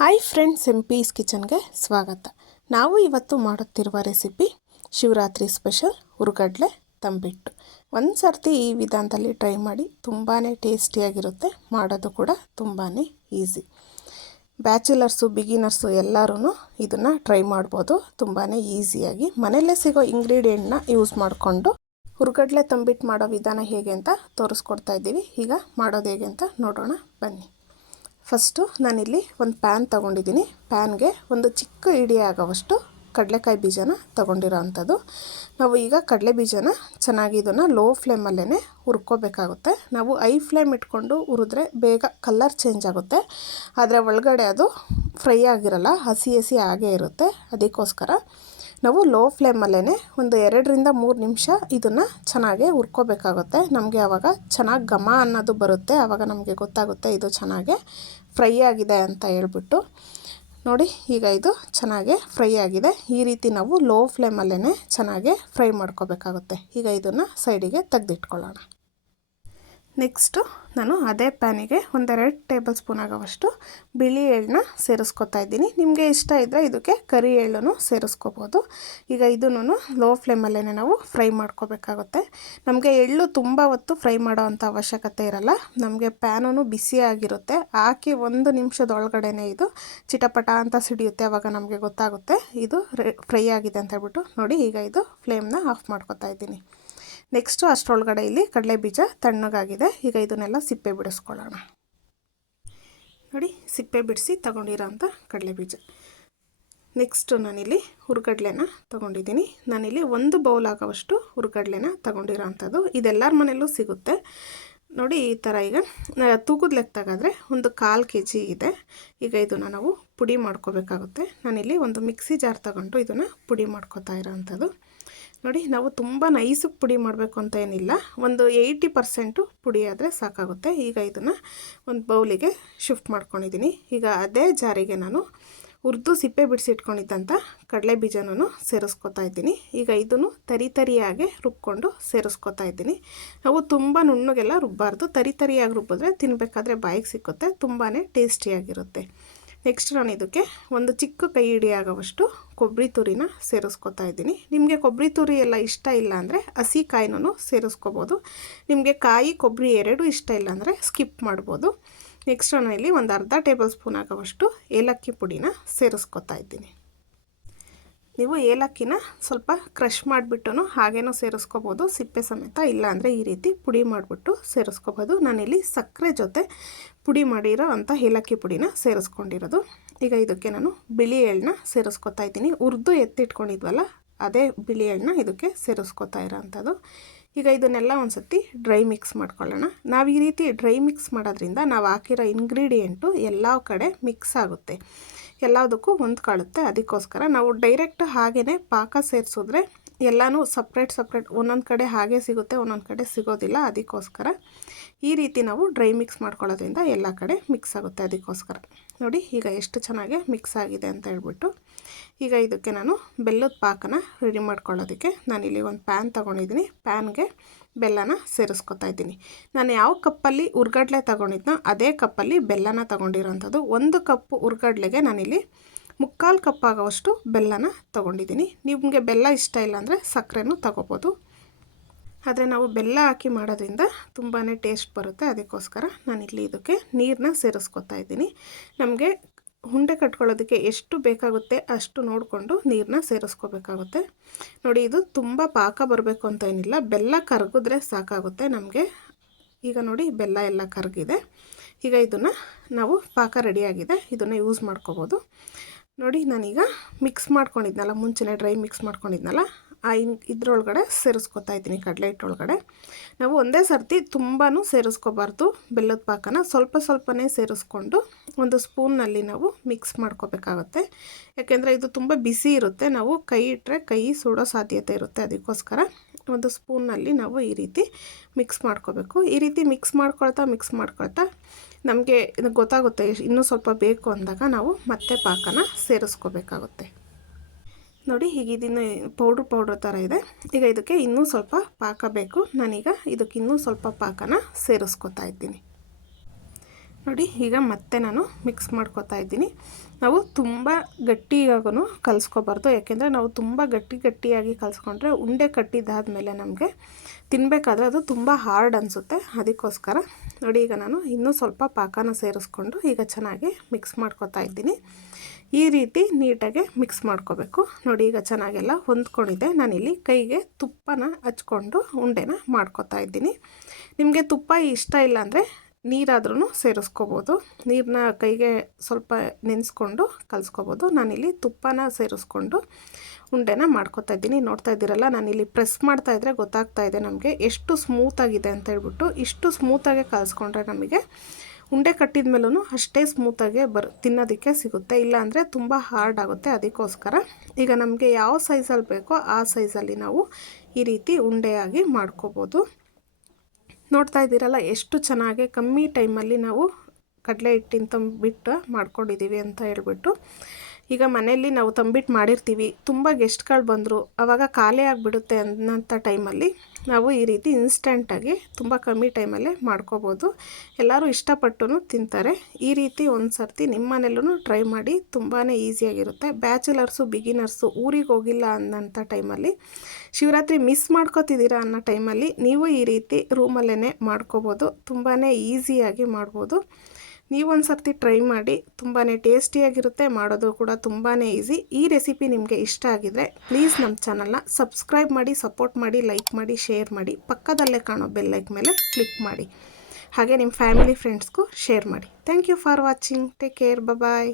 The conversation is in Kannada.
ಹಾಯ್ ಫ್ರೆಂಡ್ಸ್, MP's ಕಿಚನ್ಗೆ ಸ್ವಾಗತ. ನಾವು ಇವತ್ತು ಮಾಡುತ್ತಿರುವ ರೆಸಿಪಿ ಶಿವರಾತ್ರಿ ಸ್ಪೆಷಲ್ ಹುರ್ಗಡ್ಲೆ ತಂಬಿಟ್ಟು. ಒಂದು ಸರ್ತಿ ಈ ವಿಧಾನದಲ್ಲಿ ಟ್ರೈ ಮಾಡಿ, ತುಂಬಾ ಟೇಸ್ಟಿಯಾಗಿರುತ್ತೆ. ಮಾಡೋದು ಕೂಡ ತುಂಬಾ ಈಸಿ. ಬ್ಯಾಚುಲರ್ಸು, ಬಿಗಿನರ್ಸು ಎಲ್ಲರೂ ಇದನ್ನು ಟ್ರೈ ಮಾಡ್ಬೋದು. ತುಂಬಾ ಈಸಿಯಾಗಿ ಮನೆಯಲ್ಲೇ ಸಿಗೋ ಇಂಗ್ರೀಡಿಯೆಂಟ್ನ ಯೂಸ್ ಮಾಡಿಕೊಂಡು ಹುರ್ಗಡ್ಲೆ ತಂಬಿಟ್ಟು ಮಾಡೋ ವಿಧಾನ ಹೇಗೆ ಅಂತ ತೋರಿಸ್ಕೊಡ್ತಾ ಇದ್ದೀವಿ. ಈಗ ಮಾಡೋದು ಹೇಗೆ ಅಂತ ನೋಡೋಣ ಬನ್ನಿ. ಫಸ್ಟು ನಾನಿಲ್ಲಿ ಒಂದು ಪ್ಯಾನ್ ತೊಗೊಂಡಿದ್ದೀನಿ. ಪ್ಯಾನ್ಗೆ ಒಂದು ಚಿಕ್ಕ ಇಡಿ ಆಗೋವಷ್ಟು ಕಡಲೆಕಾಯಿ ಬೀಜನ ತೊಗೊಂಡಿರೋ ಅಂಥದ್ದು. ನಾವು ಈಗ ಕಡಲೆ ಬೀಜನ ಚೆನ್ನಾಗಿ ಇದನ್ನು ಲೋ ಫ್ಲೇಮಲ್ಲೇ ಹುರ್ಕೋಬೇಕಾಗುತ್ತೆ. ನಾವು ಐ ಫ್ಲೇಮ್ ಇಟ್ಕೊಂಡು ಹುರಿದ್ರೆ ಬೇಗ ಕಲರ್ ಚೇಂಜ್ ಆಗುತ್ತೆ, ಆದರೆ ಒಳಗಡೆ ಅದು ಫ್ರೈ ಆಗಿರಲ್ಲ, ಹಸಿ ಹಸಿ ಆಗೇ ಇರುತ್ತೆ. ಅದಕ್ಕೋಸ್ಕರ ನಾವು ಲೋ ಫ್ಲೇಮಲ್ಲೇ ಒಂದು 2ರಿಂದ 3 ನಿಮಿಷ ಇದನ್ನು ಚೆನ್ನಾಗಿ ಹುರ್ಕೋಬೇಕಾಗುತ್ತೆ. ನಮಗೆ ಆವಾಗ ಚೆನ್ನಾಗಿ ಘಮ ಅನ್ನೋದು ಬರುತ್ತೆ. ಆವಾಗ ನಮಗೆ ಗೊತ್ತಾಗುತ್ತೆ ಇದು ಚೆನ್ನಾಗಿ ಫ್ರೈ ಆಗಿದೆ ಅಂತ ಹೇಳ್ಬಿಟ್ಟು. ನೋಡಿ, ಈಗ ಇದು ಚೆನ್ನಾಗಿ ಫ್ರೈ ಆಗಿದೆ. ಈ ರೀತಿ ನಾವು ಲೋ ಫ್ಲೇಮಲ್ಲೇ ಚೆನ್ನಾಗಿ ಫ್ರೈ ಮಾಡ್ಕೋಬೇಕಾಗುತ್ತೆ. ಈಗ ಇದನ್ನು ಸೈಡಿಗೆ ತೆಗೆದಿಟ್ಕೊಳ್ಳೋಣ. ನೆಕ್ಸ್ಟು ನಾನು ಅದೇ ಪ್ಯಾನಿಗೆ 1-2 ಟೇಬಲ್ ಸ್ಪೂನ್ ಆಗೋವಷ್ಟು ಬಿಳಿ ಎಳ್ಳನ್ನ ಸೇರಿಸ್ಕೊತಾ ಇದ್ದೀನಿ. ನಿಮಗೆ ಇಷ್ಟ ಇದ್ದರೆ ಇದಕ್ಕೆ ಕರಿ ಎಳ್ಳನ್ನು ಸೇರಿಸ್ಕೋಬೋದು. ಈಗ ಇದನ್ನು ಲೋ ಫ್ಲೇಮಲ್ಲೇ ನಾವು ಫ್ರೈ ಮಾಡ್ಕೋಬೇಕಾಗುತ್ತೆ. ನಮಗೆ ಎಳ್ಳು ತುಂಬ ಹೊತ್ತು ಫ್ರೈ ಮಾಡೋ ಅಂಥ ಅವಶ್ಯಕತೆ ಇರಲ್ಲ. ನಮಗೆ ಪ್ಯಾನೂ ಬಿಸಿಯಾಗಿರುತ್ತೆ. ಹಾಕಿ 1 ನಿಮಿಷದೊಳಗಡೆ ಇದು ಚಿಟಪಟ ಅಂತ ಸಿಡಿಯುತ್ತೆ. ಆವಾಗ ನಮಗೆ ಗೊತ್ತಾಗುತ್ತೆ ಇದು ಫ್ರೈ ಆಗಿದೆ ಅಂತ ಹೇಳ್ಬಿಟ್ಟು. ನೋಡಿ, ಈಗ ಇದು ಫ್ಲೇಮ್ನ ಆಫ್ ಮಾಡ್ಕೊತಾ ಇದ್ದೀನಿ. ನೆಕ್ಸ್ಟು ಅಷ್ಟರೊಳಗಡೆ ಇಲ್ಲಿ ಕಡಲೆ ಬೀಜ ತಣ್ಣಗಾಗಿದೆ. ಈಗ ಇದನ್ನೆಲ್ಲ ಸಿಪ್ಪೆ ಬಿಡಿಸ್ಕೊಳ್ಳೋಣ. ನೋಡಿ, ಸಿಪ್ಪೆ ಬಿಡಿಸಿ ತಗೊಂಡಿರೋ ಅಂಥ ಕಡಲೆ ಬೀಜ. ನೆಕ್ಸ್ಟು ನಾನಿಲ್ಲಿ ಹುರ್ಗಡ್ಲೆನ ತೊಗೊಂಡಿದ್ದೀನಿ. ನಾನಿಲ್ಲಿ 1 ಬೌಲ್ ಆಗೋವಷ್ಟು ಹುರ್ಗಡ್ಲೆನ ತೊಗೊಂಡಿರೋ ಅಂಥದ್ದು. ಇದೆಲ್ಲರ ಮನೆಯಲ್ಲೂ ಸಿಗುತ್ತೆ. ನೋಡಿ, ಈ ಥರ ಈಗ ತೂಕದ ಲೆಕ್ಕದಾಗಾದರೆ ಒಂದು 1/4 kg ಇದೆ. ಈಗ ಇದನ್ನು ನಾವು ಪುಡಿ ಮಾಡ್ಕೋಬೇಕಾಗುತ್ತೆ. ನಾನಿಲ್ಲಿ ಒಂದು ಮಿಕ್ಸಿ ಜಾರ್ ತಗೊಂಡು ಇದನ್ನು ಪುಡಿ ಮಾಡ್ಕೋತಾ ಇರೋ ಅಂಥದ್ದು. ನೋಡಿ, ನಾವು ತುಂಬ ನೈಸಿಗೆ ಪುಡಿ ಮಾಡಬೇಕು ಅಂತ ಏನಿಲ್ಲ, ಒಂದು 80% ಪುಡಿ ಆದರೆ ಸಾಕಾಗುತ್ತೆ. ಈಗ ಇದನ್ನು ಒಂದು ಬೌಲಿಗೆ ಶಿಫ್ಟ್ ಮಾಡ್ಕೊಂಡಿದ್ದೀನಿ. ಈಗ ಅದೇ ಜಾರಿಗೆ ನಾನು ಹುರಿದು ಸಿಪ್ಪೆ ಬಿಡಿಸಿ ಇಟ್ಕೊಂಡಿದ್ದಂಥ ಕಡಲೆ ಬೀಜನೂ ಸೇರಿಸ್ಕೊತಾ ಇದ್ದೀನಿ. ಈಗ ಇದನ್ನು ತರಿಯಾಗಿ ರುಬ್ಕೊಂಡು ಸೇರಿಸ್ಕೊತಾ ಇದ್ದೀನಿ. ನಾವು ತುಂಬ ನುಣ್ಣಗೆಲ್ಲ ರುಬ್ಬಾರ್ದು. ತರಿಯಾಗಿ ರುಬ್ಬಿದ್ರೆ ತಿನ್ನಬೇಕಾದ್ರೆ ಬಾಯಿಗೆ ಸಿಕ್ಕುತ್ತೆ, ತುಂಬಾ ಟೇಸ್ಟಿಯಾಗಿರುತ್ತೆ. ನೆಕ್ಸ್ಟ್ ನಾನು ಇದಕ್ಕೆ ಒಂದು ಚಿಕ್ಕ ಕೈ ಹಿಡಿ ಆಗೋವಷ್ಟು ಕೊಬ್ಬರಿ ತುರಿನ ಸೇರಿಸ್ಕೊತಾ ಇದ್ದೀನಿ. ನಿಮಗೆ ಕೊಬ್ಬರಿ ತುರಿ ಎಲ್ಲ ಇಷ್ಟ ಇಲ್ಲ ಅಂದರೆ ಹಸಿ ಕಾಯಿನೂ ಸೇರಿಸ್ಕೋಬೋದು. ನಿಮಗೆ ಕಾಯಿ ಕೊಬ್ಬರಿ ಎರಡೂ ಇಷ್ಟ ಇಲ್ಲ ಅಂದರೆ ಸ್ಕಿಪ್ ಮಾಡ್ಬೋದು. ನೆಕ್ಸ್ಟ್ ನಾನು ಇಲ್ಲಿ ಒಂದು ಅರ್ಧ ಟೇಬಲ್ ಸ್ಪೂನ್ ಆಗೋವಷ್ಟು ಏಲಕ್ಕಿ ಪುಡಿನ ಸೇರಿಸ್ಕೊತಾ ಇದ್ದೀನಿ. ನೀವು ಏಲಕ್ಕಿನ ಸ್ವಲ್ಪ ಕ್ರಷ್ ಮಾಡಿಬಿಟ್ಟು ಹಾಗೇನೂ ಸೇರಿಸ್ಕೋಬೋದು, ಸಿಪ್ಪೆ ಸಮೇತ. ಇಲ್ಲಾಂದರೆ ಈ ರೀತಿ ಪುಡಿ ಮಾಡಿಬಿಟ್ಟು ಸೇರಿಸ್ಕೋಬೋದು. ನಾನಿಲ್ಲಿ ಸಕ್ಕರೆ ಜೊತೆ ಪುಡಿ ಮಾಡಿರೋ ಅಂಥ ಏಲಕ್ಕಿ ಪುಡಿನ ಸೇರಿಸ್ಕೊಂಡಿರೋದು. ಈಗ ಇದಕ್ಕೆ ನಾನು ಬಿಳಿ ಎಳ್ಳನ್ನ ಸೇರಿಸ್ಕೊತಾ ಇದ್ದೀನಿ. ಹುರಿದು ಎತ್ತಿಟ್ಕೊಂಡಿದ್ವಲ್ಲ, ಅದೇ ಬಿಳಿ ಎಳ್ಳನ್ನ ಇದಕ್ಕೆ ಸೇರಿಸ್ಕೊತಾ ಇರೋ ಅಂಥದ್ದು. ಈಗ ಇದನ್ನೆಲ್ಲ ಒಂದು ಸತಿ ಡ್ರೈ ಮಿಕ್ಸ್ ಮಾಡ್ಕೊಳ್ಳೋಣ. ನಾವು ಈ ರೀತಿ ಡ್ರೈ ಮಿಕ್ಸ್ ಮಾಡೋದ್ರಿಂದ ನಾವು ಹಾಕಿರೋ ಇಂಗ್ರೀಡಿಯೆಂಟು ಎಲ್ಲ ಕಡೆ ಮಿಕ್ಸ್ ಆಗುತ್ತೆ, ಎಲ್ಲದಕ್ಕೂ ಹೊಂದ್ಕೊಳ್ಳುತ್ತೆ. ಅದಕ್ಕೋಸ್ಕರ ನಾವು ಡೈರೆಕ್ಟ್ ಹಾಗೇ ಪಾಕ ಸೇರಿಸಿದ್ರೆ ಎಲ್ಲನೂ ಸಪ್ರೇಟ್ ಒಂದೊಂದು ಕಡೆ ಹಾಗೆ ಸಿಗುತ್ತೆ, ಒಂದೊಂದು ಕಡೆ ಸಿಗೋದಿಲ್ಲ. ಅದಕ್ಕೋಸ್ಕರ ಈ ರೀತಿ ನಾವು ಡ್ರೈ ಮಿಕ್ಸ್ ಮಾಡ್ಕೊಳ್ಳೋದ್ರಿಂದ ಎಲ್ಲ ಕಡೆ ಮಿಕ್ಸ್ ಆಗುತ್ತೆ. ಅದಕ್ಕೋಸ್ಕರ ನೋಡಿ, ಈಗ ಎಷ್ಟು ಚೆನ್ನಾಗಿ ಮಿಕ್ಸ್ ಆಗಿದೆ ಅಂತ ಹೇಳ್ಬಿಟ್ಟು. ಈಗ ಇದಕ್ಕೆ ನಾನು ಬೆಲ್ಲದ ಪಾಕನ ರೆಡಿ ಮಾಡ್ಕೊಳ್ಳೋದಕ್ಕೆ ನಾನಿಲ್ಲಿ ಒಂದು ಪ್ಯಾನ್ ತೊಗೊಂಡಿದ್ದೀನಿ. ಪ್ಯಾನ್ಗೆ ಬೆಲ್ಲನ ಸೇರಿಸ್ಕೊತಾ ಇದ್ದೀನಿ. ನಾನು ಯಾವ ಕಪ್ಪಲ್ಲಿ ಹುರ್ಗಡ್ಲೆ ತೊಗೊಂಡಿದ್ನೋ ಅದೇ ಕಪ್ಪಲ್ಲಿ ಬೆಲ್ಲನ ತೊಗೊಂಡಿರೋಂಥದ್ದು. 1 ಕಪ್ ಹುರ್ಗಡ್ಲೆಗೆ ನಾನಿಲ್ಲಿ 3/4 ಕಪ್ ಆಗೋವಷ್ಟು ಬೆಲ್ಲನ ತೊಗೊಂಡಿದ್ದೀನಿ. ನಿಮಗೆ ಬೆಲ್ಲ ಇಷ್ಟ ಇಲ್ಲ ಅಂದರೆ ಸಕ್ಕರೆನೂ ತೊಗೋಬೋದು, ಆದರೆ ನಾವು ಬೆಲ್ಲ ಹಾಕಿ ಮಾಡೋದ್ರಿಂದ ತುಂಬಾ ಟೇಸ್ಟ್ ಬರುತ್ತೆ. ಅದಕ್ಕೋಸ್ಕರ ನಾನಿಲ್ಲಿ ಇದಕ್ಕೆ ನೀರನ್ನ ಸೇರಿಸ್ಕೊತಾ ಇದ್ದೀನಿ. ನಮಗೆ ಉಂಡೆ ಕಟ್ಕೊಳ್ಳೋದಕ್ಕೆ ಎಷ್ಟು ಬೇಕಾಗುತ್ತೆ ಅಷ್ಟು ನೋಡಿಕೊಂಡು ನೀರನ್ನ ಸೇರಿಸ್ಕೋಬೇಕಾಗುತ್ತೆ. ನೋಡಿ, ಇದು ತುಂಬ ಪಾಕ ಬರಬೇಕು ಅಂತ ಏನಿಲ್ಲ, ಬೆಲ್ಲ ಕರಗಿದ್ರೆ ಸಾಕಾಗುತ್ತೆ ನಮಗೆ. ಈಗ ನೋಡಿ, ಬೆಲ್ಲ ಎಲ್ಲ ಕರಗಿದೆ. ಈಗ ಇದನ್ನು ನಾವು ಪಾಕ ರೆಡಿಯಾಗಿದೆ, ಇದನ್ನು ಯೂಸ್ ಮಾಡ್ಕೋಬೋದು. ನೋಡಿ, ನಾನೀಗ ಮಿಕ್ಸ್ ಮಾಡ್ಕೊಂಡಿದ್ನಲ್ಲ, ಮುಂಚೆನೇ ಡ್ರೈ ಮಿಕ್ಸ್ ಮಾಡ್ಕೊಂಡಿದ್ನಲ್ಲ, ಇದರೊಳಗಡೆ ಸೇರಿಸ್ಕೊತಾ ಇದ್ದೀನಿ. ಕಡಲೆ ಹಿಟ್ಟೊಳಗಡೆ ನಾವು ಒಂದೇ ಸರ್ತಿ ತುಂಬಾ ಸೇರಿಸ್ಕೋಬಾರ್ದು. ಬೆಲ್ಲದ ಪಾಕನ ಸ್ವಲ್ಪನೇ ಸೇರಿಸ್ಕೊಂಡು ಒಂದು ಸ್ಪೂನ್ನಲ್ಲಿ ನಾವು ಮಿಕ್ಸ್ ಮಾಡ್ಕೋಬೇಕಾಗುತ್ತೆ. ಯಾಕೆಂದರೆ ಇದು ತುಂಬ ಬಿಸಿ ಇರುತ್ತೆ, ನಾವು ಕೈ ಇಟ್ಟರೆ ಕೈ ಸುಡೋ ಸಾಧ್ಯತೆ ಇರುತ್ತೆ. ಅದಕ್ಕೋಸ್ಕರ ಒಂದು ಸ್ಪೂನ್ನಲ್ಲಿ ನಾವು ಈ ರೀತಿ ಮಿಕ್ಸ್ ಮಾಡ್ಕೋಬೇಕು. ಈ ರೀತಿ ಮಿಕ್ಸ್ ಮಾಡ್ಕೊಳ್ತಾ ನಮಗೆ ಇದು ಗೊತ್ತಾಗುತ್ತೆ, ಇನ್ನೂ ಸ್ವಲ್ಪ ಬೇಕು ಅಂದಾಗ ನಾವು ಮತ್ತೆ ಪಾಕನ ಸೇರಿಸ್ಕೋಬೇಕಾಗುತ್ತೆ. ನೋಡಿ, ಈಗ ಇದನ್ನು ಪೌಡ್ರ್ ಥರ ಇದೆ. ಈಗ ಇದಕ್ಕೆ ಇನ್ನೂ ಸ್ವಲ್ಪ ಪಾಕ ಬೇಕು. ನಾನೀಗ ಇದಕ್ಕೆ ಇನ್ನೂ ಸ್ವಲ್ಪ ಪಾಕನ ಸೇರಿಸ್ಕೊತಾ ಇದ್ದೀನಿ. ನೋಡಿ ಈಗ ಮತ್ತೆ ನಾನು ಮಿಕ್ಸ್ ಮಾಡ್ಕೊತಾ ಇದ್ದೀನಿ. ನಾವು ತುಂಬ ಗಟ್ಟಿಯಾಗೂ ಕಲಿಸ್ಕೋಬಾರ್ದು, ಯಾಕೆಂದರೆ ನಾವು ತುಂಬ ಗಟ್ಟಿಯಾಗಿ ಕಲಿಸ್ಕೊಂಡ್ರೆ ಉಂಡೆ ಕಟ್ಟಿದ್ದಾದಮೇಲೆ ನಮಗೆ ತಿನ್ನಬೇಕಾದ್ರೆ ಅದು ತುಂಬ ಹಾರ್ಡ್ ಅನಿಸುತ್ತೆ. ಅದಕ್ಕೋಸ್ಕರ ನೋಡಿ ಈಗ ನಾನು ಇನ್ನೂ ಸ್ವಲ್ಪ ಪಾಕನ ಸೇರಿಸ್ಕೊಂಡು ಈಗ ಚೆನ್ನಾಗಿ ಮಿಕ್ಸ್ ಮಾಡ್ಕೊತಾ ಇದ್ದೀನಿ. ಈ ರೀತಿ ನೀಟಾಗಿ ಮಿಕ್ಸ್ ಮಾಡ್ಕೋಬೇಕು. ನೋಡಿ ಈಗ ಚೆನ್ನಾಗೆಲ್ಲ ಹೊಂದ್ಕೊಂಡಿದೆ. ನಾನಿಲ್ಲಿ ಕೈಗೆ ತುಪ್ಪನ ಹಚ್ಕೊಂಡು ಉಂಡೆನ ಮಾಡ್ಕೊತಾ ಇದ್ದೀನಿ. ನಿಮಗೆ ತುಪ್ಪ ಇಷ್ಟ ಇಲ್ಲ ಅಂದರೆ ನೀರಾದ್ರೂ ಸೇರಿಸ್ಕೋಬೋದು. ನೀರನ್ನ ಕೈಗೆ ಸ್ವಲ್ಪ ನೆನೆಸ್ಕೊಂಡು ಕಲಿಸ್ಕೋಬೋದು. ನಾನಿಲ್ಲಿ ತುಪ್ಪನ ಸೇರಿಸ್ಕೊಂಡು ಉಂಡೆನ ಮಾಡ್ಕೊತಾ ಇದ್ದೀನಿ. ನೋಡ್ತಾ ಇದ್ದೀರಲ್ಲ, ನಾನಿಲ್ಲಿ ಪ್ರೆಸ್ ಮಾಡ್ತಾಯಿದ್ರೆ ಗೊತ್ತಾಗ್ತಾ ಇದೆ ನಮಗೆ ಎಷ್ಟು ಸ್ಮೂತಾಗಿದೆ ಅಂತ ಹೇಳ್ಬಿಟ್ಟು. ಇಷ್ಟು ಸ್ಮೂತಾಗಿ ಕಲಿಸ್ಕೊಂಡ್ರೆ ನಮಗೆ ಉಂಡೆ ಕಟ್ಟಿದ ಮೇಲೂ ಅಷ್ಟೇ ಸ್ಮೂತಾಗಿ ತಿನ್ನೋದಕ್ಕೆ ಸಿಗುತ್ತೆ. ಇಲ್ಲಾಂದರೆ ತುಂಬ ಹಾರ್ಡ್ ಆಗುತ್ತೆ. ಅದಕ್ಕೋಸ್ಕರ ಈಗ ನಮಗೆ ಯಾವ ಸೈಜಲ್ಲಿ ಬೇಕೋ ಆ ಸೈಜಲ್ಲಿ ನಾವು ಈ ರೀತಿ ಉಂಡೆಯಾಗಿ ಮಾಡ್ಕೋಬೋದು. ನೋಡ್ತಾ ಇದ್ದೀರಲ್ಲ ಎಷ್ಟು ಚೆನ್ನಾಗಿ ಕಮ್ಮಿ ಟೈಮಲ್ಲಿ ನಾವು ಕಡಲೆ ಹಿಟ್ಟಿನ ತಂಬಿಟ್ಟು ಮಾಡ್ಕೊಂಡಿದ್ದೀವಿ ಅಂತ ಹೇಳ್ಬಿಟ್ಟು. ಈಗ ಮನೆಯಲ್ಲಿ ನಾವು ತಂಬಿಟ್ಟು ಮಾಡಿರ್ತೀವಿ, ತುಂಬ ಗೆಸ್ಟ್ಗಳು ಬಂದರು, ಆವಾಗ ಖಾಲಿ ಆಗಿಬಿಡುತ್ತೆ ಅನ್ನೋಂಥ ಟೈಮಲ್ಲಿ ನಾವು ಈ ರೀತಿ ಇನ್ಸ್ಟೆಂಟಾಗಿ ತುಂಬ ಕಮ್ಮಿ ಟೈಮಲ್ಲೇ ಮಾಡ್ಕೋಬೋದು. ಎಲ್ಲರೂ ಇಷ್ಟಪಟ್ಟು ತಿಂತಾರೆ. ಈ ರೀತಿ ಒಂದು ಸರ್ತಿ ನಿಮ್ಮ ಮನೆಯಲ್ಲೂ ಟ್ರೈ ಮಾಡಿ, ತುಂಬಾ ಈಸಿಯಾಗಿರುತ್ತೆ. ಬ್ಯಾಚುಲರ್ಸು, ಬಿಗಿನರ್ಸು, ಊರಿಗೆ ಹೋಗಿಲ್ಲ ಅನ್ನೋಂಥ ಟೈಮಲ್ಲಿ, ಶಿವರಾತ್ರಿ ಮಿಸ್ ಮಾಡ್ಕೋತಿದ್ದೀರಾ ಅನ್ನೋ ಟೈಮಲ್ಲಿ ನೀವು ಈ ರೀತಿ ರೂಮಲ್ಲೇ ಮಾಡ್ಕೋಬೋದು. ತುಂಬಾ ಈಸಿಯಾಗಿ ಮಾಡ್ಬೋದು. ನೀವೊಂದು ಸರ್ತಿ ಟ್ರೈ ಮಾಡಿ, ತುಂಬಾ ಟೇಸ್ಟಿಯಾಗಿರುತ್ತೆ. ಮಾಡೋದು ಕೂಡ ತುಂಬಾ ಈಸಿ. ಈ ರೆಸಿಪಿ ನಿಮಗೆ ಇಷ್ಟ ಆಗಿದರೆ ಪ್ಲೀಸ್ ನಮ್ಮ ಚಾನಲ್ನ ಸಬ್ಸ್ಕ್ರೈಬ್ ಮಾಡಿ, ಸಪೋರ್ಟ್ ಮಾಡಿ, ಲೈಕ್ ಮಾಡಿ, ಶೇರ್ ಮಾಡಿ. ಪಕ್ಕದಲ್ಲೇ ಕಾಣೋ ಬೆಲ್ ಐಕಾನ್ ಮೇಲೆ ಕ್ಲಿಕ್ ಮಾಡಿ. ಹಾಗೆ ನಿಮ್ಮ ಫ್ಯಾಮಿಲಿ ಫ್ರೆಂಡ್ಸ್ಗೂ ಶೇರ್ ಮಾಡಿ. Thank you for watching. Take care. Bye.